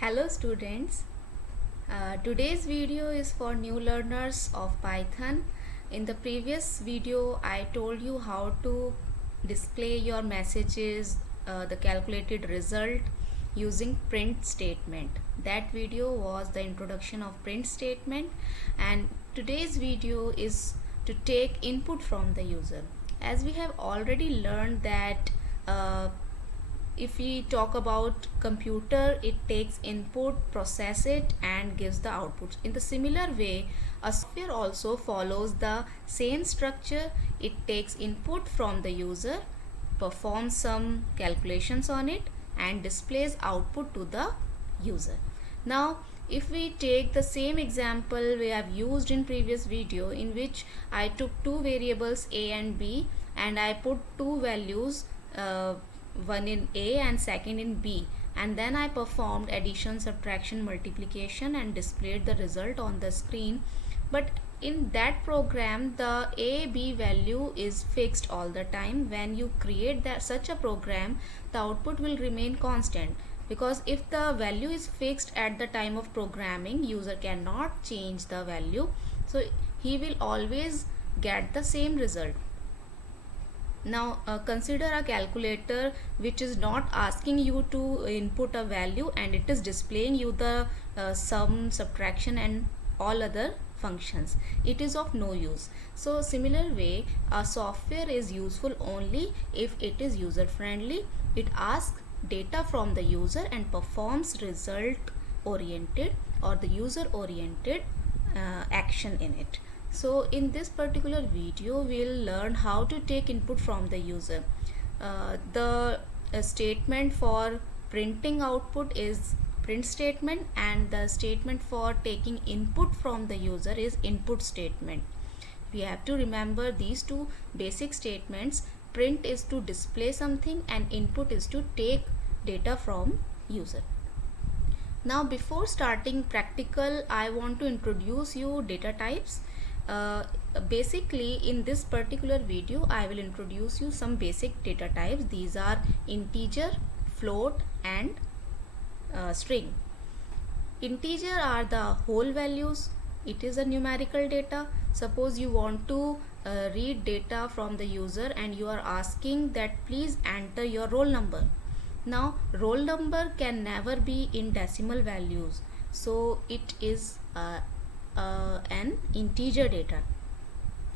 Hello students, today's video is for new learners of Python. In the previous video I told you how to display your messages, the calculated result using print statement. That video was the introduction of print statement, and today's video is to take input from the user. As we have already learned that if we talk about computer, it takes input, process it and gives the output. In the similar way, a software also follows the same structure. It takes input from the user, performs some calculations on it and displays output to the user. Now if we take the same example we have used in previous video, in which I took two variables a and b and I put two values, one in A and second in B, and then I performed addition, subtraction, multiplication and displayed the result on the screen. But in that program the A B value is fixed all the time. When you create that such a program, the output will remain constant, because if the value is fixed at the time of programming, user cannot change the value, so he will always get the same result. Now consider a calculator which is not asking you to input a value and it is displaying you the sum, subtraction and all other functions. It is of no use. So similar way, a software is useful only if it is user friendly. It asks data from the user and performs result oriented or the user oriented action in it. So in this particular video we'll learn how to take input from the user. The statement for printing output is print statement, and the statement for taking input from the user is input statement. We have to remember these two basic statements. Print is to display something and input is to take data from user. Now before starting practical, I want to introduce you data types. Basically in this particular video I will introduce you some basic data types. These are integer, float and string. Integer are the whole values. It is a numerical data. Suppose you want to read data from the user and you are asking that please enter your roll number. Now roll number can never be in decimal values, so it is an integer data,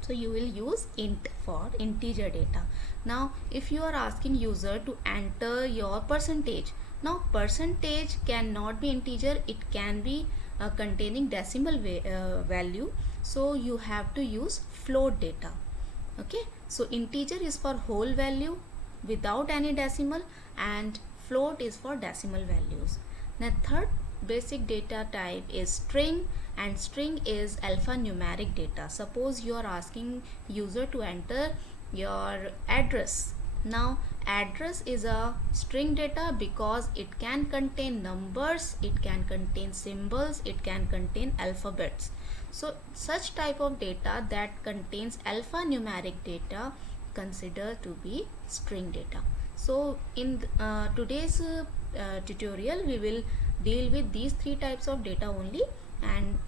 so you will use int for integer data. Now if you are asking user to enter your percentage, now percentage cannot be integer, it can be containing decimal value, so you have to use float data. Okay, so integer is for whole value without any decimal and float is for decimal values. Now third basic data type is string, and string is alphanumeric data. Suppose you are asking user to enter your address. Now address is a string data because it can contain numbers, it can contain symbols, it can contain alphabets. So such type of data that contains alphanumeric data consider to be string data. So in today's tutorial we will deal with these three types of data only, and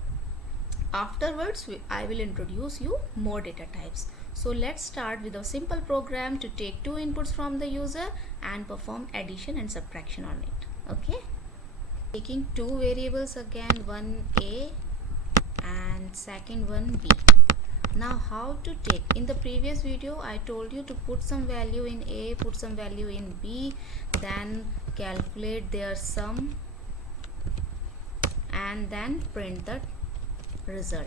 afterwards I will introduce you more data types. So let's start with a simple program to take two inputs from the user and perform addition and subtraction on it. Okay, taking two variables again, one a and second one b. Now how to take, in the previous video I told you to put some value in a, put some value in b, then calculate their sum and then print the result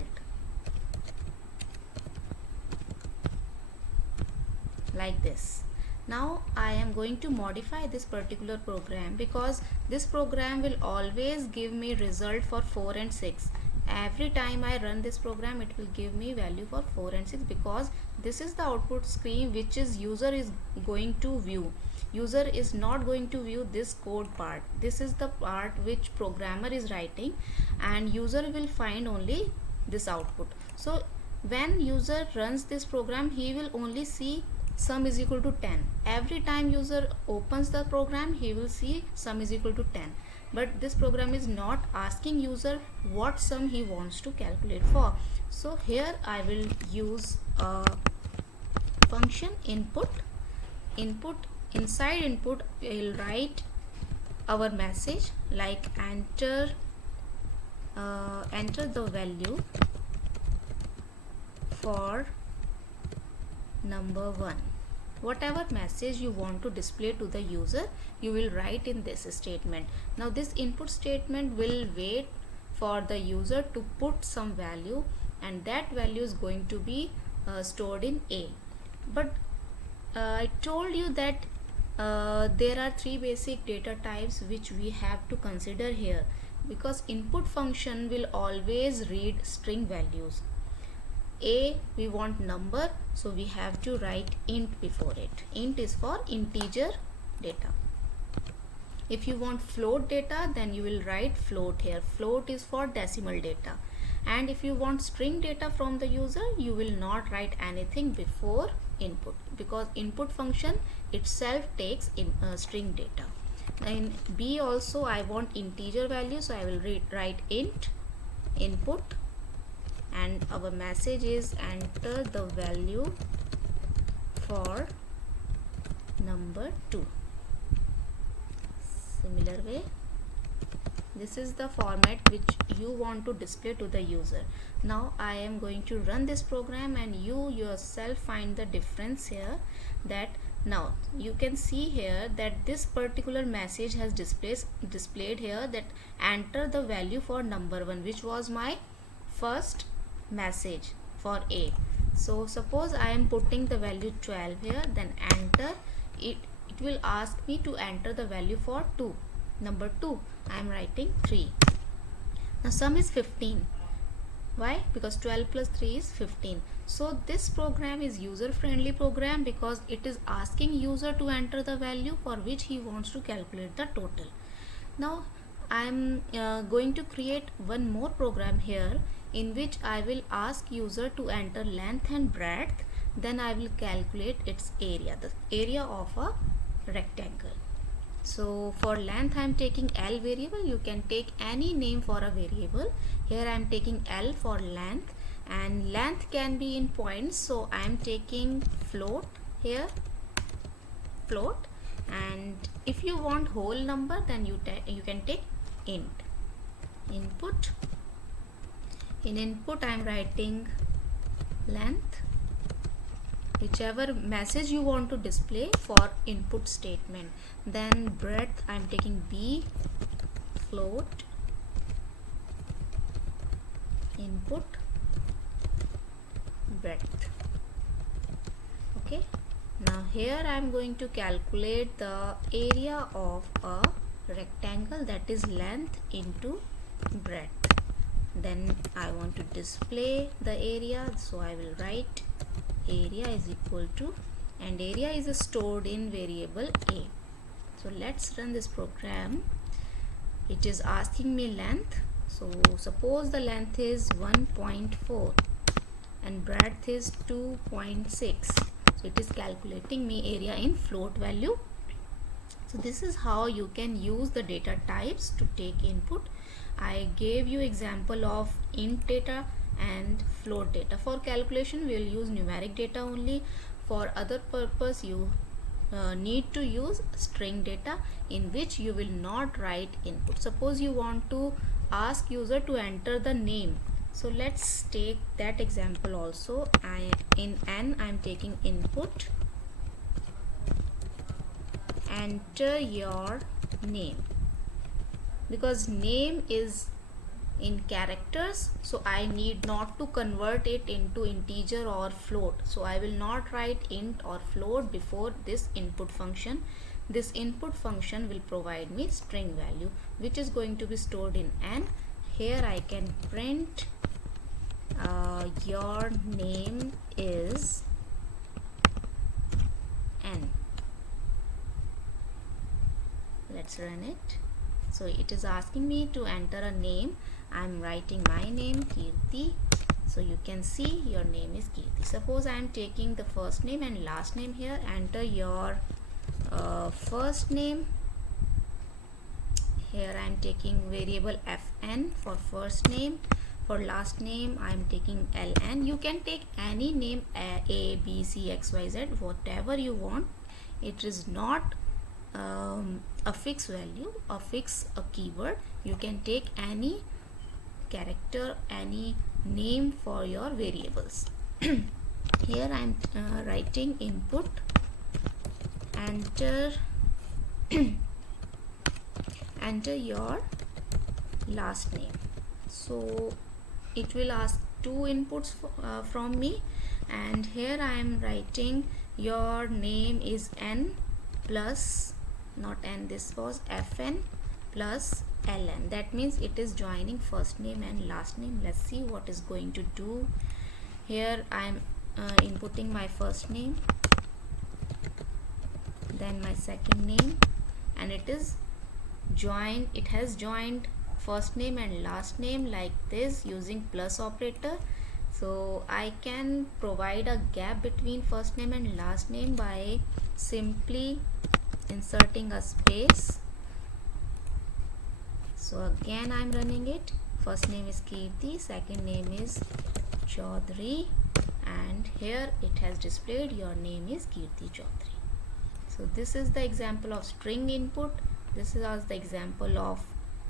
like this. Now I am going to modify this particular program because this program will always give me result for 4 and 6. Every time I run this program it will give me value for 4 and 6, because this is the output screen which is user is going to view. User is not going to view this code part. This is the part which programmer is writing and user will find only this output. So when user runs this program he will only see sum is equal to 10. Every time user opens the program he will see sum is equal to 10. but this program is not asking user what sum he wants to calculate for. So here I will use a function input. Inside input we will write our message like enter the value for number 1. Whatever message you want to display to the user, you will write in this statement. Now this input statement will wait for the user to put some value, and that value is going to be stored in A. But I told you that there are 3 basic data types which we have to consider here, because input function will always read string values. A, we want number, so we have to write int before it. Int is for integer data. If you want float data, then you will write float here. Float is for decimal data. And if you want string data from the user, you will not write anything before input, because input function itself takes in string data. In B also I want integer value, so I will write int input, and our message is enter the value for number 2. Similar way, this is the format which you want to display to the user. Now I am going to run this program, and you yourself find the difference here. That now you can see here that this particular message has displayed here that enter the value for number 1, which was my first message for A. So suppose I am putting the value 12 here, then enter it. It will ask me to enter the value for 2. Number 2, I am writing 3. Now sum is 15. Why? Because 12 plus 3 is 15. So this program is user friendly program, because it is asking user to enter the value for which he wants to calculate the total. Now I am going to create one more program here, in which I will ask user to enter length and breadth. Then I will calculate its area, the area of a rectangle. So for length I am taking L variable. You can take any name for a variable. Here I am taking L for length, and length can be in points, so I am taking float here, float. And if you want whole number, then you can take int. Input, in input I am writing length, whichever message you want to display for input statement. Then breadth I am taking B, float, input, breadth. Okay, now here I am going to calculate the area of a rectangle, that is length into breadth. Then I want to display the area, so I will write area is equal to, and area is stored in variable A. So let's run this program. It is asking me length, so suppose the length is 1.4 and breadth is 2.6. So it is calculating me area in float value. So this is how you can use the data types to take input. I gave you example of int data and float data. For calculation we will use numeric data only. For other purpose you need to use string data, in which you will not write input. Suppose you want to ask user to enter the name, so let's take that example also. In N I am taking input, enter your name, because name is in characters, so I need not to convert it into integer or float. So I will not write int or float before this input function. This input function will provide me string value, which is going to be stored in N. Here I can print your name is N. Let's run it. So it is asking me to enter a name. I'm writing my name, Kirti. So you can see your name is Kirti. Suppose I am taking the first name and last name here. Enter your first name here I am taking variable fn for first name. For last name I am taking ln. You can take any name, a b c x y z, whatever you want. It is not a fixed value, a keyword. You can take any character, any name for your variables. Here I am writing input, enter enter your last name. So it will ask two inputs from me, and here I am writing your name is n plus, not n, this was fn plus ln. That means it is joining first name and last name. Let's see what is going to do. Here I am inputting my first name, then my second name, and it is joined, it has joined first name and last name like this using plus operator. So I can provide a gap between first name and last name by simply inserting a space. So again I am running it. First name is Kirti, second name is Chaudhary, and here it has displayed your name is Kirti Chaudhary. So this is the example of string input, this was the example of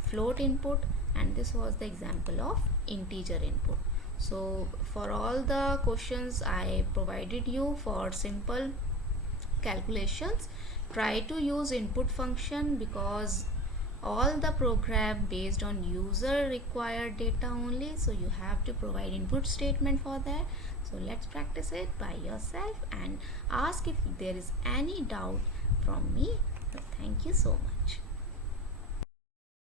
float input, and this was the example of integer input. So for all the questions I provided you for simple calculations, try to use input function, because all the program based on user required data only, so you have to provide input statement for that. So let's practice it by yourself and ask if there is any doubt from me. So thank you so much.